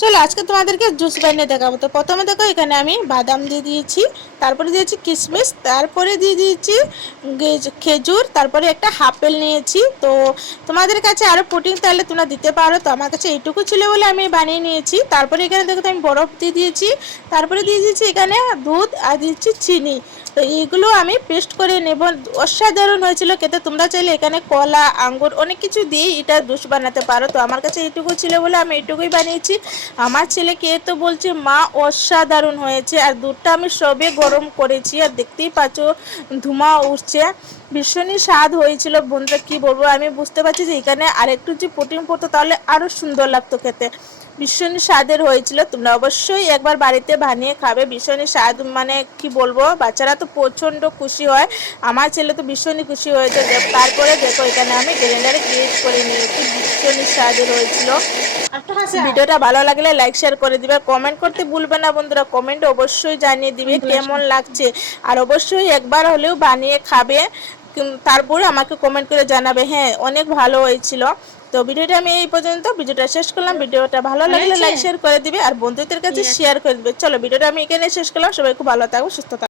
চলো, আজকে তোমাদেরকে জুস বানিয়ে দেখাবো। তো প্রথমে দেখো, এখানে আমি বাদাম দিয়ে দিয়েছি, তারপরে দিয়েছি কিশমিশ তারপরে দিয়ে দিয়েছি খেজুর, তারপরে একটা আপেল নিয়েছি। তো তোমাদের কাছে আরও প্রোটিন তাহলে তোমরা দিতে পারো। তো আমার কাছে এইটুকু ছিল বলে আমি বানিয়ে নিয়েছি। তারপরে এখানে দেখো, আমি বরফ দিয়ে দিয়েছি, তারপরে দিয়ে দিয়েছি এখানে দুধ আর দিচ্ছি চিনি। তো এইগুলো আমি পেস্ট করে নেব। অসাধারণ হয়েছিল খেতে। তোমরা চাইলে এখানে কলা, আঙ্গুর অনেক কিছু দিয়ে এটা জুস বানাতে পারো। তো আমার কাছে এইটুকু ছিল বলে আমি এইটুকুই বানিয়েছি। আমার ছেলে কে তো বলছে, মা, অসাধারণ হয়েছে। আর দুধটা আমি সবে গরম করেছি। আর দেখতেই পাচ্ছ, ধুমা উঠছে। ভীষণই স্বাদ হয়েছিল। বন্ধুরা, কি বলব? আমি বুঝতে পারছি যে এখানে আরেকটু যে প্রোটিন পড়তো, তাহলে আরও সুন্দর লাগতো খেতে। ভীষণই স্বাদের হয়েছিল। তোমরা অবশ্যই একবার বাড়িতে বানিয়ে খাবে। ভীষণই স্বাদ মানে কি বলব? বাচ্চারা তো প্রচণ্ড খুশি হয়। আমার ছেলে তো ভীষণই খুশি হয়েছে। তারপরে দেখো এখানে আমি গ্রাইন্ডারে গ্রেট করে নিয়েছি। ভীষণই স্বাদের হয়েছিল ভিডিওটা ভালো লাগলে লাইক শেয়ার করে দিবে। কমেন্ট করতে ভুলবে না বন্ধুরা। কমেন্ট অবশ্যই জানিয়ে দিবে কেমন লাগছে। আর অবশ্যই একবার হলেও বানিয়ে খাবে। তারপরে আমাকে কমেন্ট করে জানাবে। হ্যাঁ অনেক ভালো হয়েছিল। তো ভিডিওটা আমি এই পর্যন্ত। ভিডিওটা শেষ করলাম। ভিডিওটা ভালো লাগলে লাইক শেয়ার করে দিবে। আর বন্ধুদের কাছে শেয়ার করে দিবে। চলো ভিডিওটা আমি এখানে শেষ করলাম। সবাই খুব ভালো থাকব সুস্থ থাকব